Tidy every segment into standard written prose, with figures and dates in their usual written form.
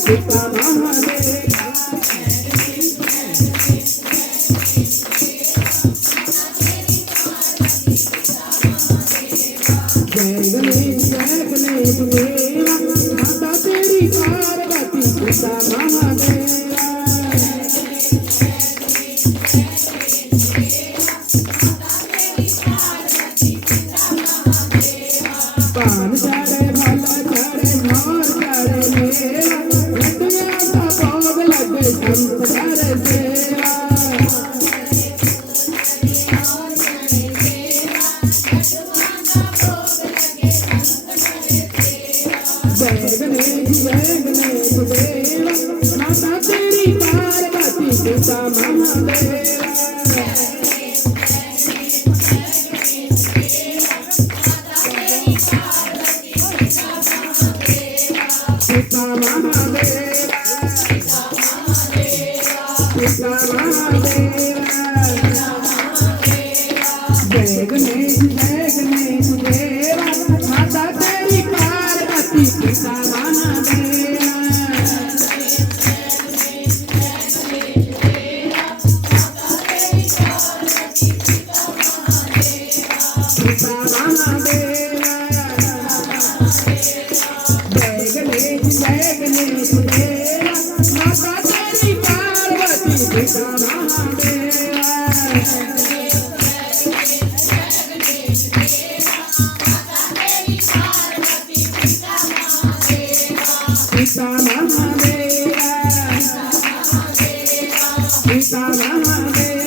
सीता महादेव जय गणेश देवा माता तेरी पार्वती सीता महादेवा पान चढ़े भला चढ़े मोर चढ़े मेरा लड्डुआ का भोग लगे संत करे सेवा जय गणेश देवा माता तेरी पार्वती सीता महादेवा सीता महादेवा सीता महादेवा जय गणेश देवा माता तेरी पार्वती सीता महादेवा सीता महादेवा जय गणेश देवा माता तेरी पार्वती सीता महादेवा सीता महादेवा सीता महादेवा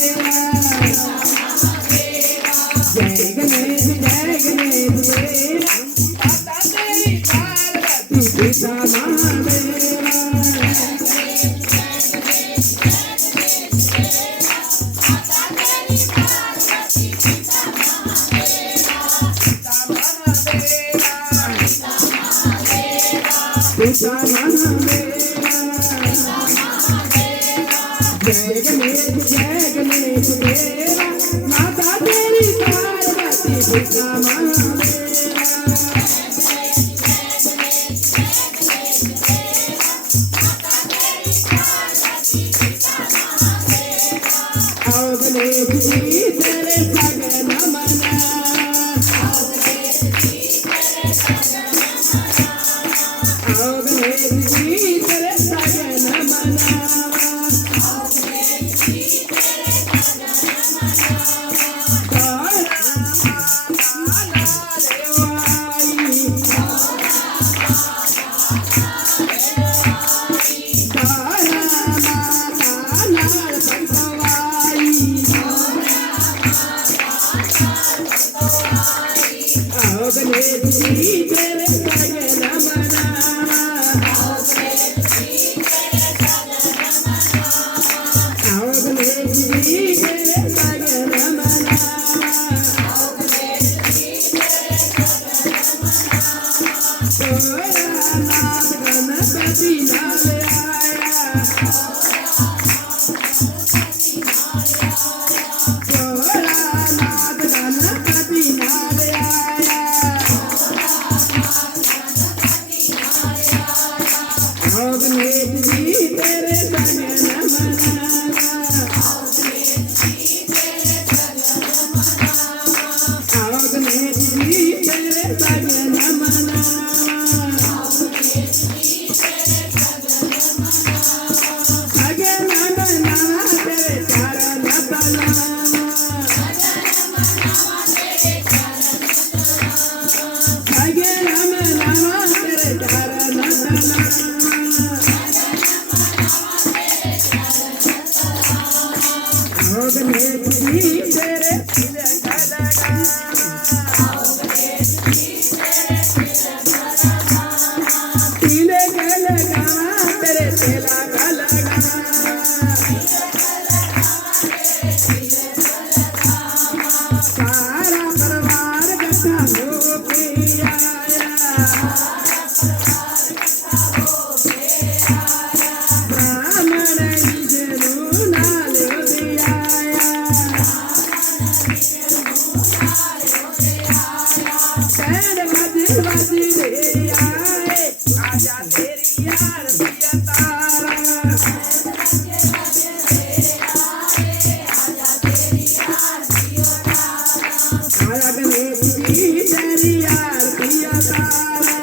जय गणेश देवा माता तेरी पार्वती सीता महादेवा सीता महादेवा जय गणेश देवा माता तेरी पार्वती सीता महादेवा आओ गणेश जी तेरे सगन मना आओ गणेश जी तेरे सगन मना आओ गणेश जी तेरे सगन मना आओ गणेश जी तेरे सगन मना तोरा नाथ गणपति नाल आया तोरा नाथ गणपति नाल आया आओ गणेश जी तेरे सगन मना आओ गणेश जी तेरे सगन मना सगन मना तेरे चरण तना सगन मना तेरे चरण तना आओ गणेश जी तेरे तिलक लगा तिलक लगा तेरे तिलक लगा सारा परिवार कथा हो के आया यार दिया तारा आया गणेश जी तेरी यार दिया तारा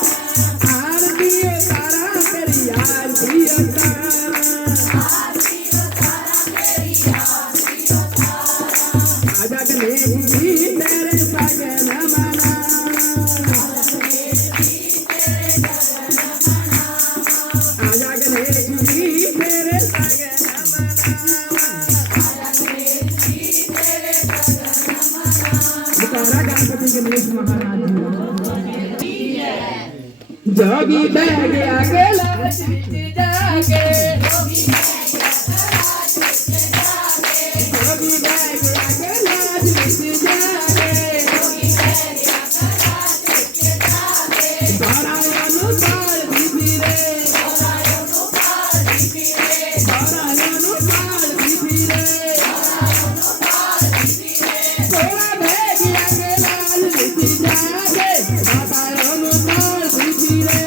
आरती तारा तेरी यार दिया तारा आजा गणेश जी तेरे सगन मना आजा गणेश जी तेरे सगन मना गणपति गणेश महाराज जोगी बह गया कैलाश विच जाके जोगी बह गया कैलाश विच जाके बाराया नु पाल दी फिरे बाराया नु पाल दी फिरे थोड़ा बह गया कैलाश विच जाके बाराया नु पाल दी फिरे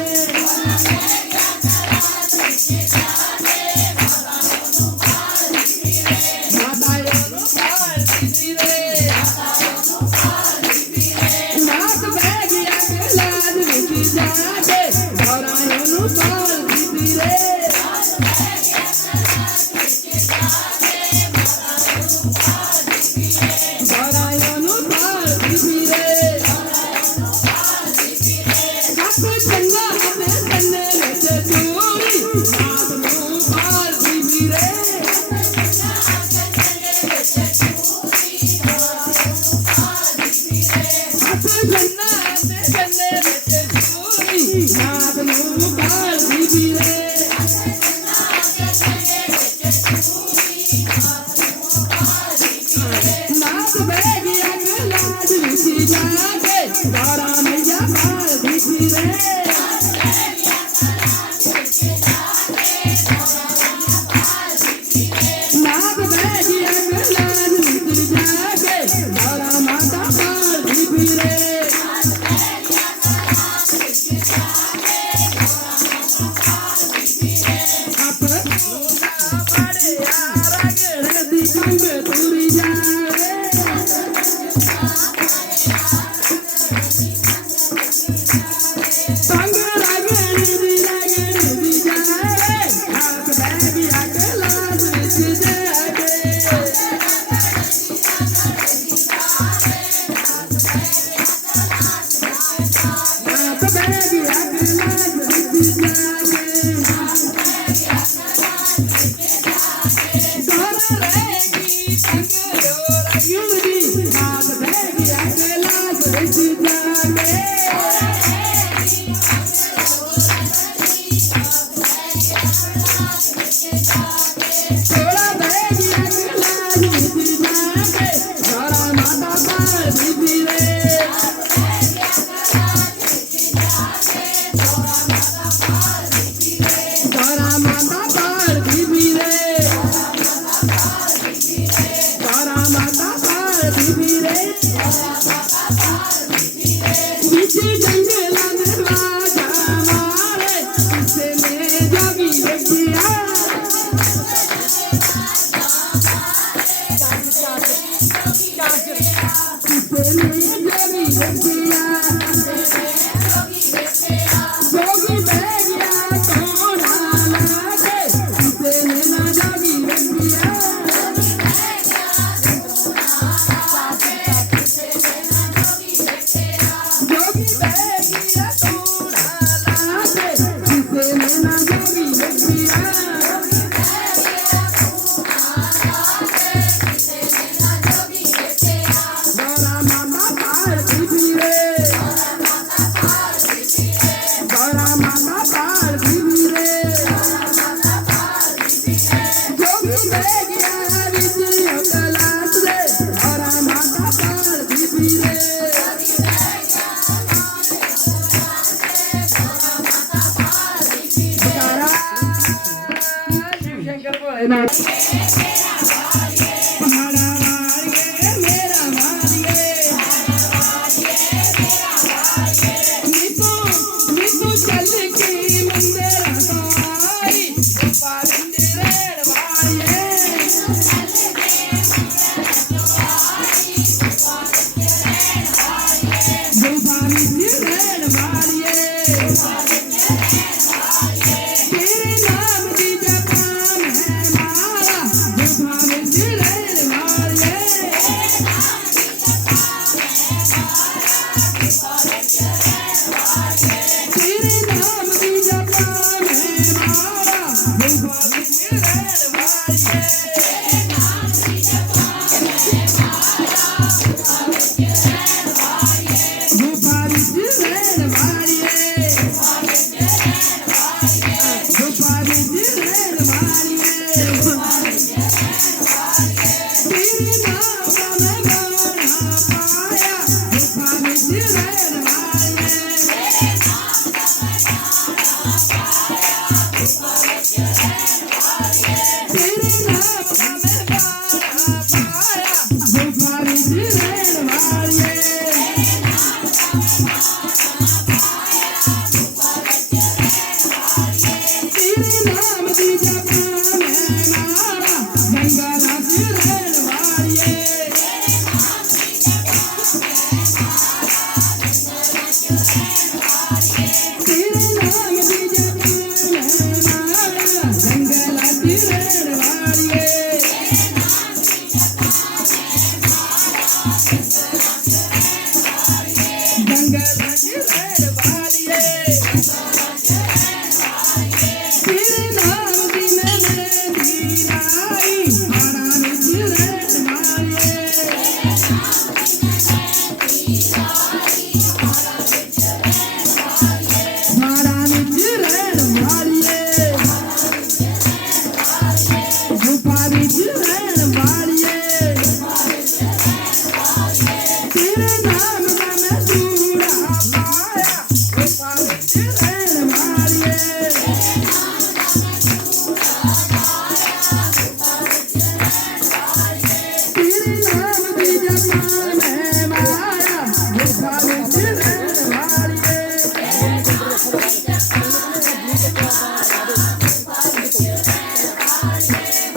मेरा नीतू चल के मंदिर आई गोपाविंद रेणवाड़िए गोपाविंद रेणवाड़िए तेरे नाम की जपान है मारा गोपाविंद रेणवाड़िए तेरे नाम की जपान है मारा गोपाविंद रेणवाड़िए गोपाविंद रेणवाड़िए गोपाविंद रेणवाड़िए तेरे नाम का मैं गाना पाया गोपाविंद रेणवाड़िए तेरे नाम का मैं गाना पाया गोपाविंद रेणवाड़िए तेरे नाम की जपान है मारा गंगानाथ रेणवाड़िए तेरे नाम की जपान है मारा गंगानाथ रेणवाड़िए गंगानाथ रेणवाड़िए तेरे नाम की मैंने लाई मारा निज रेणवाड़िए मारा निज रेणवाड़िए गोपाविंद रेणवाड़िए तेरे नाम का मैं सूरा पाया गोपाविंद रेणवाड़िए तेरे नाम की जपान है माया गोपाविंद रेणवाड़िए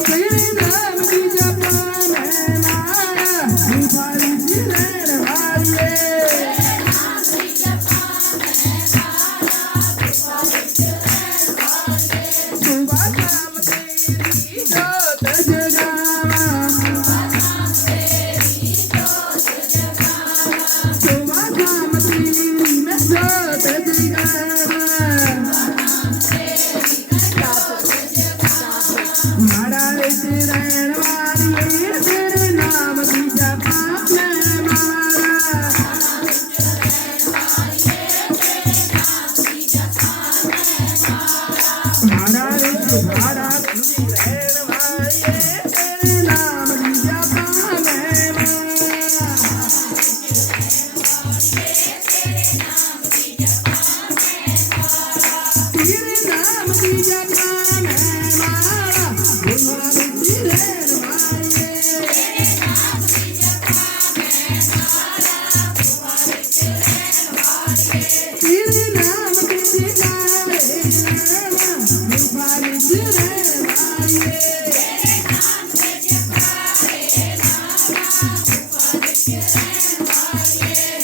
तेरे नाम की जपान है माया गोपाविंद रेणवाड़िए सुबह शाम तेरी जोत जगावा सुबह शाम तेरी मैं जोत जगावा मारा निज रेणवाड़िए तेरे नाम की जपान है मारा मारा निज रेणवाड़िए तेरे नाम की जपान है मारा तेरे नाम की जपान है मारा गोपाविंद रेणवाड़िए तेरे नाम की जगाए गोपाविंद रेणवाड़िए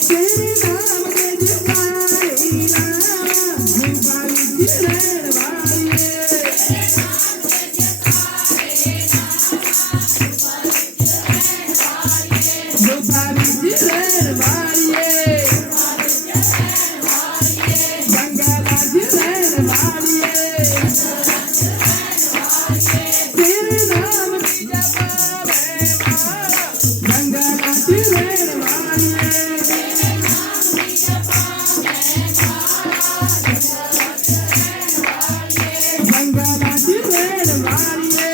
तेरे नाम के जगाए गोपाविंद रेणवाड़िए गोपाविंद रेणवाड़िए गंगानाथ रेणवाड़िए तेरे नाम की जपान है मारा गंगानाथ रेणवाड़िए गंगानाथ रेणवाड़िए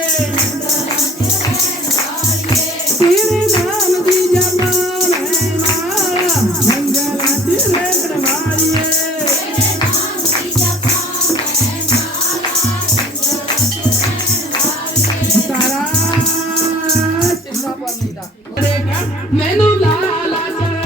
तेरे नाम की जपान है मारा गंगानाथ रेणवाड़िए तारा चिंता पर नहीं था मैनू लाला चल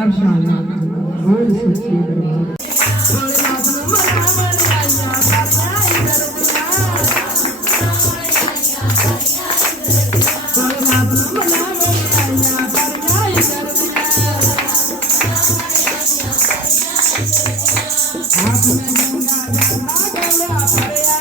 हर शाला बोल सच्चे दरबार भोलेनाथ ਨੂੰ ਮਨਾਵਣ ਆਈਆਂ ਸਾਰੀਆਂ ਇੰਦਰਦੀਆਂ भोलेनाथ ਨੂੰ ਮਨਾਵਣ ਆਈਆਂ ਸਾਰੀਆਂ ਇੰਦਰਦੀਆਂ हाथ में गंगा जमुना गौरा भरिया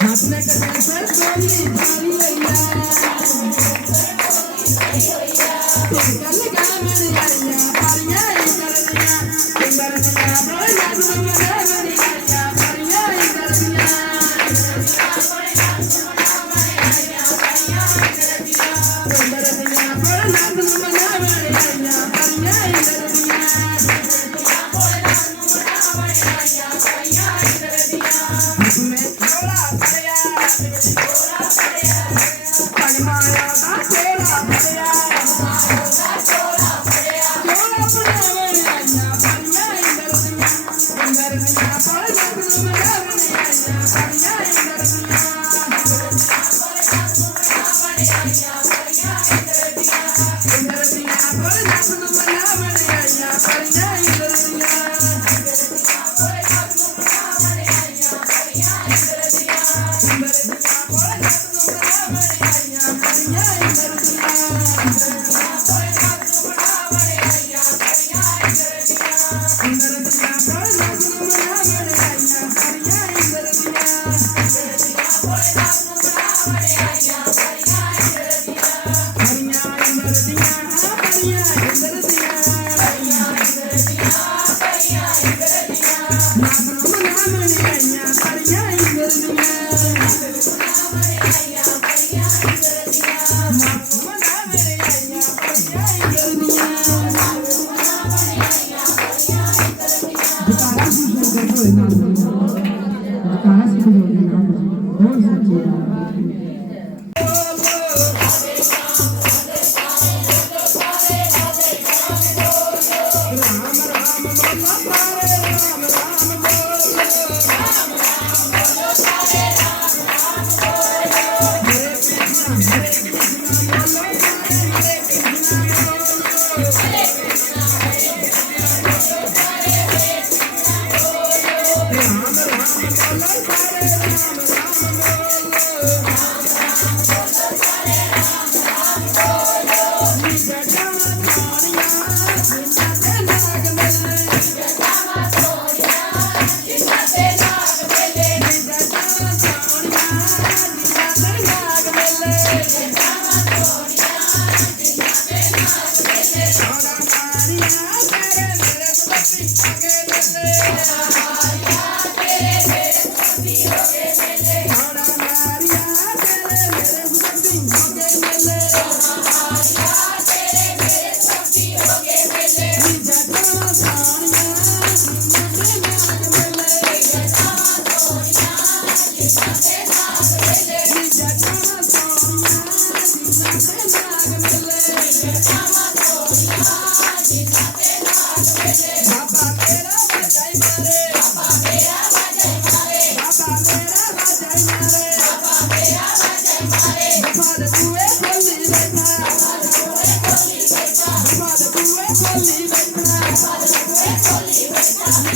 हाथ में गंगा जमुना गौरा भरिया भोला भोला मेरी आइया भरिया इंदरदिया इंदरदिया भोला भोला मेरी आइया भरिया इंदरदिया इंदरदिया भोला भोला मेरी आइया भरिया इंदरदिया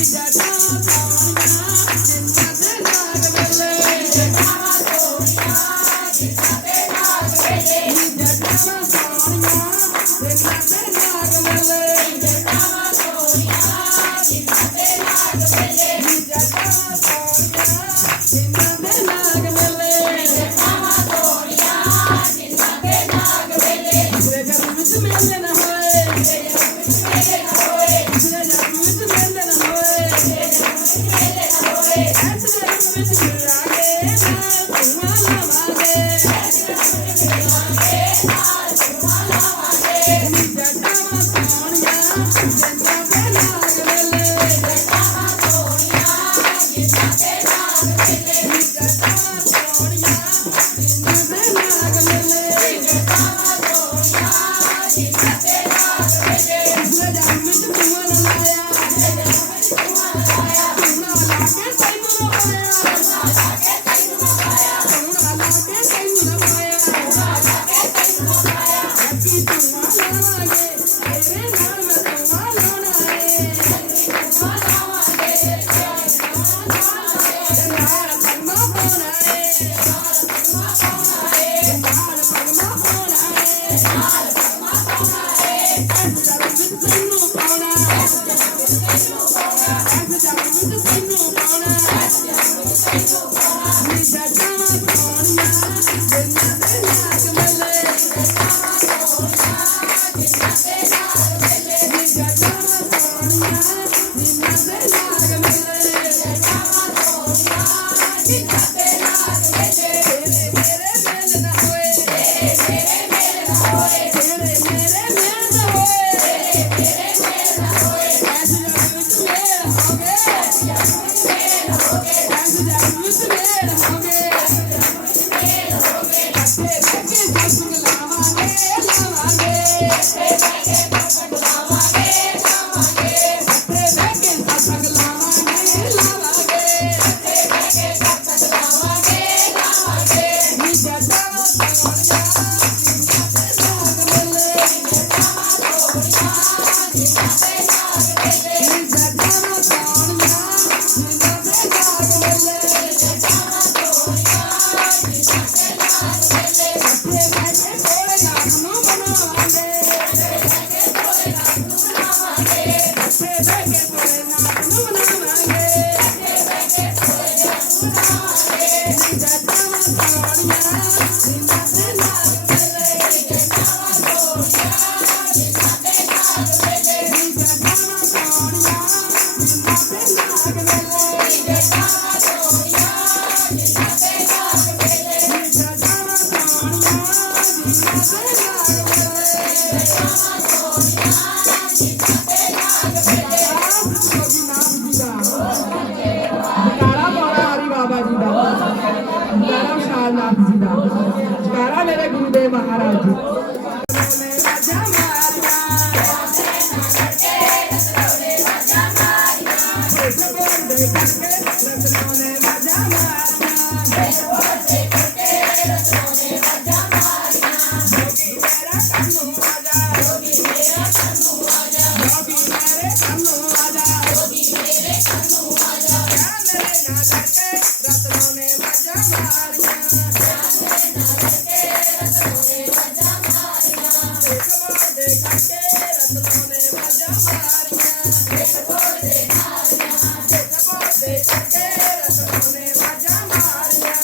Thank you. ਕੇ ਸਤਸੰਗ ਲਾਵਾਂਗੇ ਲਾਵਾਂਗੇ ਇੱਥੇ ਬਹਿ ਕੇ ਸਤਸੰਗ ਲਾਵਾਂਗੇ ਲਾਵਾਂਗੇ ਇੱਥੇ ਬਹਿ ਕੇ ਸਤਸੰਗ ਲਾਵਾਂਗੇ ਲਾਵਾਂਗੇ ਇੱਥੇ ਬਹਿ ਕੇ ਸਤਸੰਗ ਲਾਵਾਂਗੇ ਲਾਵਾਂਗੇ ਨੀ ਜੱਟਾਂ ਸੋਹਣਿਆ ਜਿਨ੍ਹਾਂ ਤੇ ਨਾਗ ਮਿਲੇ ਨੀ ਜੱਟਾਂ ਸੋਹਣਿਆ ਜਿਨ੍ਹਾਂ ਤੇ ਨਾਗ ਮਿਲੇ ਨੀ ਜੱਟਾਂ ਸੋਹਣਿਆ ਜਿਨ੍ਹਾਂ ਤੇ ਨਾਗ ਮਿਲੇ ਨੀ ਜੱਟਾਂ ਸੋਹਣਿਆ ਜਿਨ੍ਹਾਂ ਤੇ ਨਾਗ ਮਿਲੇ ਇੱਥੇ ਬਹਿ ਕੇ ਭੋਲੇਨਾਥ ਨੂੰ ਮਨਾਵਾਂਗੇ ਇੱਥੇ ਬਹਿ ਕੇ ਭੋਲੇਨਾਥ ਨੂੰ ਮਨਾਵਾਂਗੇ ਇੱਥੇ ਬਹਿ ਕੇ ਭੋਲੇਨਾਥ ਨੂੰ ਮਨਾਵਾਂਗੇ ਇੱਥੇ ਬਹਿ ਕੇ ਭੋਲੇਨਾਥ ਨੂੰ ਮਨਾਵਾਂਗੇ ਨੀ ਜੱਟਾਂ ਸੋਹਣਿਆ ਜਿਨ੍ਹਾਂ ਤੇ ਨਾਗ ਮਿਲੇ ਨੀ ਜੱਟਾਂ ਸੋਹਣਿਆ ਜਿਨ੍ਹਾਂ ਤੇ ਨਾਗ ਮਿਲੇ ਨੀ ਜੱਟਾਂ ਸੋਹਣਿਆ ਜਿਨ੍ਹਾਂ ਤੇ ਨਾਗ ਮਿਲੇ ਨੀ ਜੱਟਾਂ ਸੋਹਣਿਆ ਜਿਨ੍ਹਾਂ ਤੇ ਨਾਗ ਮਿਲੇ ਨੀ ਜੱਟਾਂ ਸੋਹਣਿਆ ਜਿਨ੍ਹਾਂ ਤੇ ਨਾਗ ਮਿਲੇ ਨੀ ਜੱਟਾਂ ਸੋਹਣਿਆ ਜਿਨ੍ਹਾਂ ਤੇ ਨਾਗ ਮਿਲੇ ਜੋਗੀਨਾਥ ਜੀ ਦਾ ਜਕਾਰਾ ਪਾਉਣਾ ਹਰੀ ਬਾਬਾ ਜੀ ਦਾ ਜਕਾਰਾ ਵਿਸ਼ਾਲਨਾਥ ਜੀ ਦਾ ਜਕਾਰਾ ਮੇਰੇ ਗੁਰੂਦੇਵ ਮਹਾਰਾਜ ਜੀ ਰਾਜਾ ਮਾਰਿਆ ਰਤਨੋਂ ਨੇ ਵਾਜਾ ਮਾਰੀਆਂ ਬੋਲਦੇ ਕਰਕੇ ਰਤਨੋਂ ਨੇ ਵਾਜਾ ਮਾਰੀਆਂ ਬੋਲਦੇ ਕਰਕੇ ਰਤਨੋਂ ਨੇ ਵਾਜਾ ਮਾਰੀਆਂ ਜੋਗੀ ਮੇਰਾ ਕੰਨੂ ਆਜਾ ਜੋਗੀ ਮੇਰਾ ਕੰਨੂ ਆਜਾ ਜੋਗੀ ਮੇਰੇ ਕੰਨੂ ਆਜਾ ਜੋਗੀ ਮੇਰੇ ਕੰਨੂ ਆਜਾ ਮੇਰੇ ਨਾਲ ਕਰਕੇ ਰਤਨੋਂ ਨੇ ਵਾਜਾ ਮਾਰੀਆਂ ਮੇਰੇ ਨਾਲ ਕਰਕੇ ਰਤਨੋਂ ਨੇ ਵਾਜਾ ਮਾਰੀਆਂ ਬੋਲਦੇ ਕਰਕੇ ਰਤਨੋਂ ਨੇ ਵਾਜਾ ਮਾਰੀਆਂ ਬੋਲਦੇ ਮਾਰੀਆਂ ਬੋਲਦੇ ਕਰਕੇ ਰਤਨੋਂ ਨੇ ਵਾਜਾ ਮਾਰੀਆਂ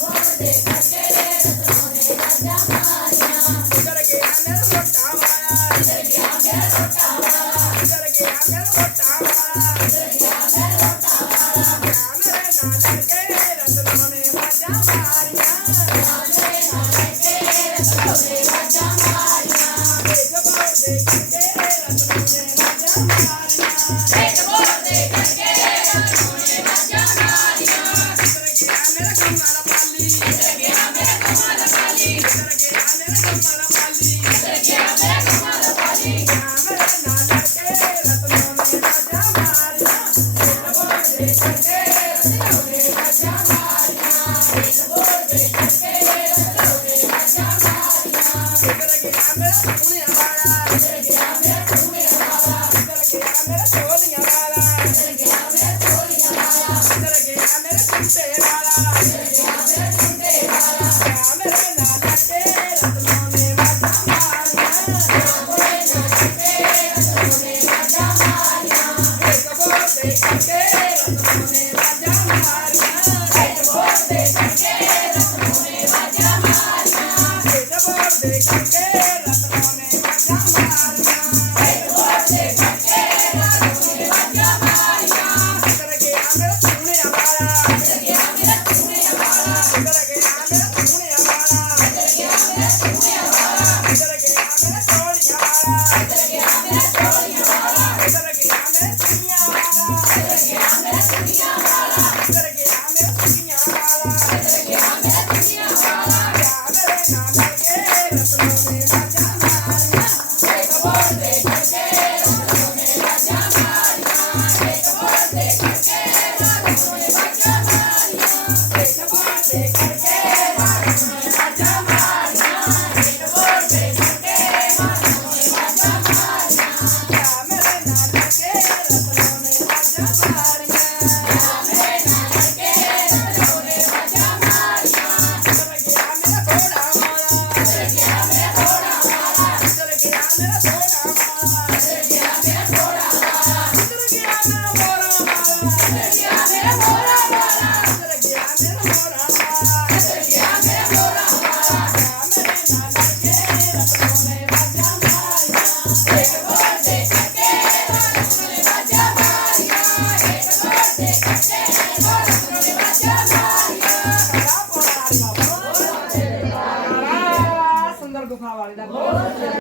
ਬੋਲਦੇ ਕਰਕੇ ਰਤਨੋਂ ਨੇ ਵਾਜਾ ਮਾਰੀਆਂ ਉਧਰ ਗਿਆ ਮੇਰਾ ਮੋਟਾ ਵਾਲਾ ਉਧਰ ਗਿਆ ਮੇਰਾ ਮੋਟਾ ਵਾਲਾ ਉਧਰ ਗਿਆ ਮੇਰਾ ਮੋਟਾ ਵਾਲਾ ਉਧਰ ਗਿਆ ਮੇਰਾ ਮੋਟਾ ਵਾਲਾ ਮੇਰੇ ਨਾਲ ਕਰਕੇ ਰਤਨੋਂ ਨੇ ਵਾਜਾ ਮਾਰੀਆਂ ਮੇਰੇ ਨਾਲ ਕਰਕੇ ਰਤਨੋਂ ਨੇ ਵਾਜਾ ਮਾਰੀਆਂ ਬੋਲਦੇ ਕਰਕੇ ਰਤਨੋਂ ਨੇ ਵਾਜਾ ਮਾਰੀਆਂ ਬੋਲਦੇ ਕਰਕੇ ਰਤਨੋਂ ਨੇ ਵਾਜਾ ਮਾਰੀਆਂ ਉਧਰ ਗਿਆ ਮੇਰਾ ਕਮਾਲ ਪਾਲੀ ਉਧਰ ਗਿਆ ਮੇਰਾ ਕਮਾਲ ਪਾਲੀ ਉਧਰ ਗਿਆ ਮੇਰਾ ਕਮਾਲ ਪਾਲੀ ਉਧਰ ਗਿਆ ਮੇਰਾ ਕਮਾਲ ਪਾਲੀ ਮੇਰੇ ਨਾਲ ਕਰਕੇ ਰਤਨੋਂ ਨੇ ਵਾਜਾ ਮਾਰੀਆਂ ਬੋਲਦੇ ਕਰਕੇ ਰਤਨੋਂ ਨੇ ਵਾਜਾ ਮਾਰੀਆਂ ਬੋਲਦੇ ਕਰਕੇ ਰਤਨੋਂ ਨੇ ਵਾਜਾ ਮਾਰੀਆਂ ਉਧਰ ਗਿਆ ਮੇਰਾ ਪੁਣਿਆ ਵਾਲਾ ਉਧਰ ਗਿਆ ਮੇਰਾ ਪੁਣਿਆ ਵਾਲਾ ਉਧਰ ਗਿਆ ਮੇਰਾ ਢੋਲੀਆਂ ਵਾਲਾ ਉਧਰ ਗਿਆ ਮੇਰਾ ਢੋਲੀਆਂ ਵਾਲਾ ਉਧਰ ਗਿਆ ਮੇਰਾ ਕੁੰਡੇ ਵਾਲਾ ਉਧਰ ਗਿਆ ਮੇਰਾ ਕੁੰਡੇ ਵਾਲਾ ਮੇਰੇ ਨਾਲ ਕਰਕੇ ਰਤਨੋਂ ਨੇ ਵਾਜਾ ਮਾਰੀਆਂ ਮੇਰੇ ਨਾਲ ਕਰਕੇ ਰਤਨੋਂ ਨੇ ਵਾਜਾ ਮਾਰੀਆਂ ਬੋਲਦੇ ਕਰਕੇ ਰਤਨੋਂ ਨੇ ਵਾਜਾ ਮਾਰੀਆਂ ਬੋਲਦੇ ਕਰਕੇ ਰਤਨੋਂ ਨੇ ਵਾਜਾ ਮਾਰੀਆਂ ਬੋਲਦੇ ਕਰਕੇ ਰਤਨੋਂ ਨੇ ਵਾਜਾ ਮਾਰੀਆਂ ਬੋਲਦੇ ਕਰਕੇ ਰਤਨੋਂ ਨੇ ਵਾਜਾ ਮਾਰੀਆਂ ਉਧਰ ਗਿਆ ਮੇਰਾ ਪੁਣਿਆ ਵਾਲਾ ਉਧਰ ਗਿਆ ਮੇਰਾ ਪੁਣਿਆ ਵਾਲਾ ਉਧਰ ਗਿਆ ਮੇਰਾ ਪੁਣਿਆ ਵਾਲਾ ਉਧਰ ਗਿਆ ਮੇਰਾ ਪੁਣਿਆ ਵਾਲਾ ਉਧਰ ਗਿਆ ਮੇਰਾ ਢੋਲੀਆਂ ਵਾਲਾ ਉਧਰ ਗਿਆ ਮੇਰਾ ਢੋਲੀਆਂ ਵਾਲਾ ਉਧਰ ਗਿਆ ਮੇਰਾ ਕੁੜੀਆਂ ਵਾਲਾ ਉਧਰ ਗਿਆ ਮੇਰਾ ਕੁੜੀਆਂ ਵਾਲਾ ਉਧਰ ਗਿਆ ਮੇਰਾ ਕੁੜੀਆਂ ਵਾਲਾ ਉਧਰ ਗਿਆ ਮੇਰਾ ਕੁੜੀਆਂ ਵਾਲਾ ਮੇਰੇ ਨਾਲ ਕਰਕੇ ਰਤਨੋਂ ਨੇ ਵਾਜਾ ਮਾਰੀਆਂ ਬੋਲਦੇ ਕਰਕੇ ਰਤਨੋਂ ਨੇ ਵਾਜਾ ਮਾਰੀਆਂ ਬੋਲਦੇ ਕਰਕੇ ਰਤਨੋਂ ਨੇ ਵਾਜਾ ਮਾਰੀਆਂ ਬੋਲਦੇ ਕਰਕੇ ਰਤਨੋਂ ਨੇ ਵਾਜਾ ਮਾਰੀਆਂ ਬੋਲਦੇ ਕਰਕੇ ਰਤਨੋਂ ਨੇ ਵਾਜਾ ਮਾਰੀਆਂ ਮੇਰੇ ਨਾਲ ਕਰਕੇ ਰਤਨੋਂ ਨੇ ਵਾਜਾ ਮਾਰੀਆਂ ਮੇਰੇ ਨਾਲ ਕਰਕੇ ਰਤਨੋਂ ਨੇ ਵਾਜਾ ਮਾਰੀਆਂ ਉਧਰ ਗਿਆ ਮੇਰਾ ਘੋੜਾ ਵਾਲਾ ਉਧਰ ਗਿਆ ਮੇਰਾ ਘੋੜਾ ਵਾਲਾ ਉਧਰ ਗਿਆ ਮੇਰਾ ਘੋੜਾ ਵਾਲਾ ਉਧਰ ਗਿਆ ਮੇਰਾ ਘੋੜਾ ਵਾਲਾ ਉਧਰ ਗਿਆ ਮੇਰਾ ਮੋਰਾ ਵਾਲਾ ਉਧਰ ਗਿਆ ਮੇਰਾ ਮੋਰਾ ਵਾਲਾ ਉਧਰ ਗਿਆ ਮੇਰਾ ਮੋਰਾ ਵਾਲਾ ਉਧਰ ਗਿਆ ਮੇਰਾ ਮੋਰਾ ਵਾਲਾ ਮੇਰੇ ਨਾਲ ਕਰਕੇ ਰਤਨੋਂ ਨੇ ਵਾਜਾ ਮਾਰੀਆਂ ਬੋਲਦੇ ਕਰਕੇ ਰਤਨੋਂ ਨੇ ਵਾਜਾ ਮਾਰੀਆਂ ਬੋਲਦੇ ਕਰਕੇ ਰਤਨੋਂ ਨੇ ਵਾਜਾ ਮਾਰੀਆਂ ਸੁੰਦਰ ਗੁਫਾ ਵਾਲੇ ਦਾ